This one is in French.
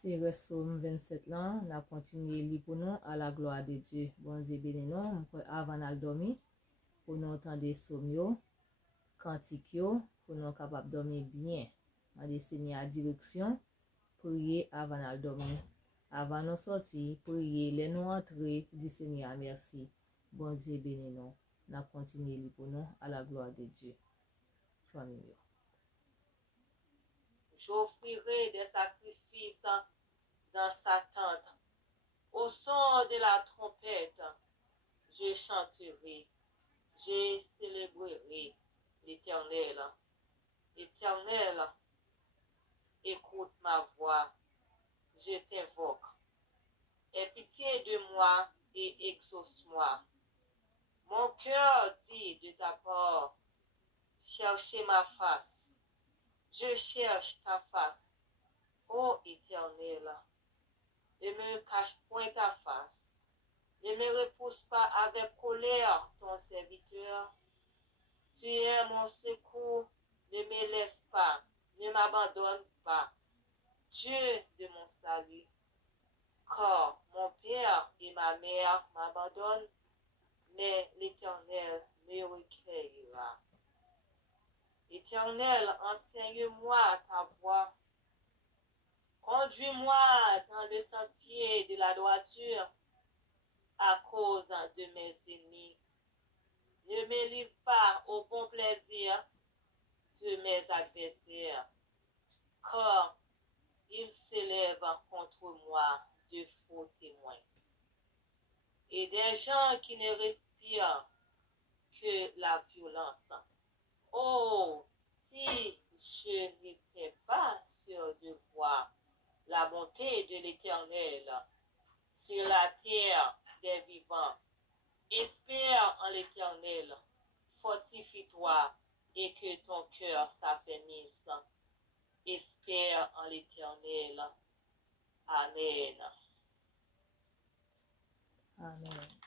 C'est le psaume 27 là, on a continué li pour nous à la gloire de Dieu. Bon Dieu béni nous, avant de dormir, pour nous entendre des psaumes yo, cantiques yo, pour nous capable dormir bien. On a dessiné à direction, prier avant de dormir. Avant de sortir, prier, les nous entrer, dis Seigneur merci. Bon Dieu béni nous, on a continué li pour nous à la gloire de Dieu. Famille. J'offrirai des sacrifices dans sa tente. Au son de la trompette, je chanterai, je célébrerai l'Éternel. L'Éternel, écoute ma voix, je t'invoque. Aie pitié de moi et exauce-moi. Mon cœur dit de ta part, cherchez ma face. Je cherche ta face, ô Éternel. Ne me cache point ta face. Ne me repousse pas avec colère ton serviteur. Tu es mon secours, ne me laisse pas, ne m'abandonne pas. Dieu de mon salut, car mon père et ma mère m'abandonnent, mais l'Éternel me recueillera. Éternel, enseigne-moi ta voie. Conduis-moi dans le sentier de la droiture à cause de mes ennemis. Ne me livre pas au bon plaisir de mes adversaires, car ils s'élèvent contre moi de faux témoins et des gens qui ne respirent que la violence. Oh, si je n'étais pas sûr de voir la bonté de l'Éternel sur la terre des vivants, espère en l'Éternel, fortifie-toi et que ton cœur s'affermisse. Espère en l'Éternel. Amen. Amen.